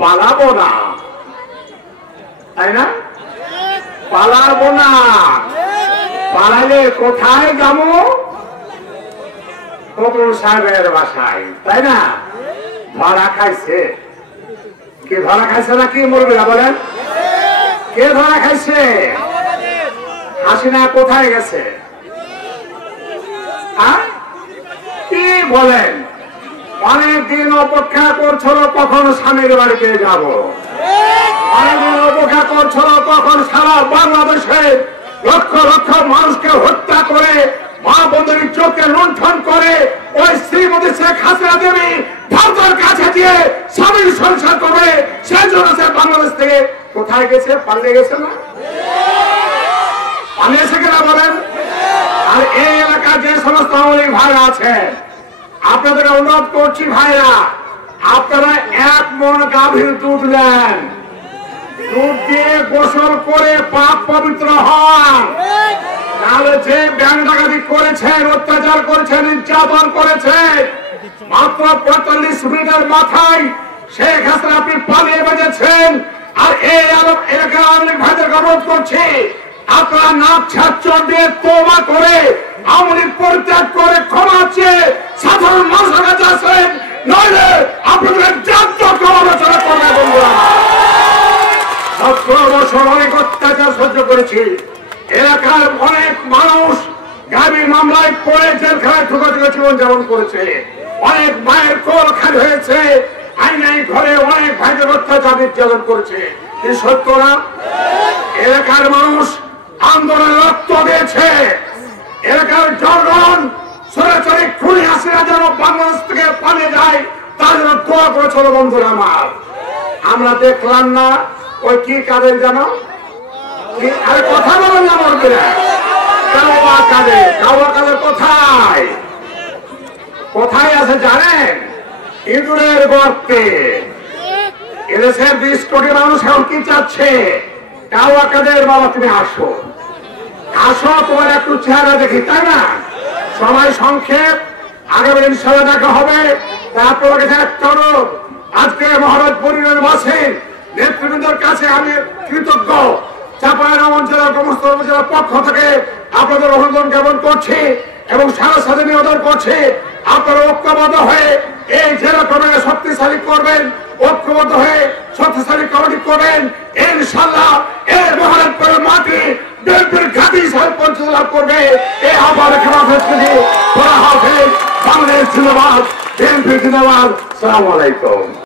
পালাবো না, তাই না? পালাবো না, পালালে কোথায় যাবো? ফখরুল সাহেবের বাসায়, তাই না? ধরা খাইছে, কে ধরা খাইছে না কি মুরব্বিরা বলেন? কে ধরা খাইছে? হাসিনা কোথায় গেছে? কি বলেন? অনেকদিন অপেক্ষা করছিল কখন স্বামীর বাড়িতে যাব, অনেকদিন অপেক্ষা করছিল কখন সারা বাংলাদেশে লক্ষ লক্ষ মানুষকে হত্যা করে মা বোনের চোখে লুণ্ঠন করে ওই শ্রীমতী শেখ হাসিনা দেবী ভারতের কাছে দিয়ে স্বামীর সংসার করবে, সেই জন্য সে বাংলাদেশ থেকে কোথায় গেছে? পালিয়ে গেছে না? পালিয়েছে কিনা বলেন? আর এই এলাকার যে সমস্ত আওয়ামী ভাইরা আছেন, আপনাদের অনুরোধ করছি ভাইরা, আপনারা 1 মণ গাভীর দুধ নেন, দুধ দিয়ে গোসল করে পাপ পবিত্র হন। তাহলে যে ব্যাংক ডাকাতি করেছেন, অত্যাচার করেছেন, নির্যাতন করেছেন, মাত্র 45 মিনিটের মাথায় শেখ হাসিনা আপনি পালিয়ে বেঁচেছেন। আর এই এলাকার আওয়ামী ভাইদের অনুরোধ করছি, আপনারা নাক ছাড় দিয়ে তওবা করে আওয়ামী লীগ পরিত্যাগ করে ক্ষমা চেয়ে সাধারণ মানুষের কাছে আসেন, নইলে আপনাদের জাতীয় সমালোচনা করবে। বন্ধুরা, 17 বছর অনেক অত্যাচার সহ্য করেছি, এলাকার অনেক মানুষ গাবি মামলায় পড়ে জেলখানায় ঢুকে জীবন যাপন করেছে, অনেক মায়ের কোল খালি হয়েছে, আইনাই ঘরে অনেক ভাইদের অত্যাচার নির্যাতন করেছে। কি সত্য না? এলাকার মানুষ আন্দোলনে রক্ত দিয়েছে, এলাকার জনগণ সরাসরি খুনি হাসিনা যেন বাংলাদেশ থেকে পালিয়ে যায় তার জন্য দোয়া করেছিল। বন্ধুরা আমার, আমরা দেখলাম না ওই কি কাদের যেন আরে কথা বলেন না বলবেন, কাওয়া কাদের কোথায় কোথায় আছে জানেন? ইঁদুরের গর্তে। এদেশের 20 কোটি মানুষ এখন কি চাচ্ছে? কাওয়া কাদের বাবা তুমি আসো, আসো, তোমার একটু চেহারা দেখি, তাই না? সময় সংক্ষেপ, আগামী ইনশাআল্লাহ দেখা হবে। তারপর একটা অনুরোধ, আজকে মহারাজ পরিবারবাসীর নেতৃবৃন্দের কাছে আমি কৃতজ্ঞ। চাঁপাইনবাবগঞ্জ জেলার সমস্ত উপজেলার পক্ষ থেকে আপনাদের অভিনন্দন জ্ঞাপন করছি এবং সারা সাথে নিবেদন করছি, আপনারা ঐক্যবদ্ধ হয়ে এই জেলা কমিটি শক্তিশালী করবেন, ঐক্যবদ্ধ হয়ে শক্তিশালী কমিটি করবেন। ইনশাআল্লাহ এই মহারাজপুরের মাটি বিএনপির ঘাঁটি হিসাবে পরিচিত লাভ করবে। এই আহ্বান বাংলাদেশ জিন্দাবাদ, বিএনপি জিন্দাবাদ। আসসালামু আলাইকুম।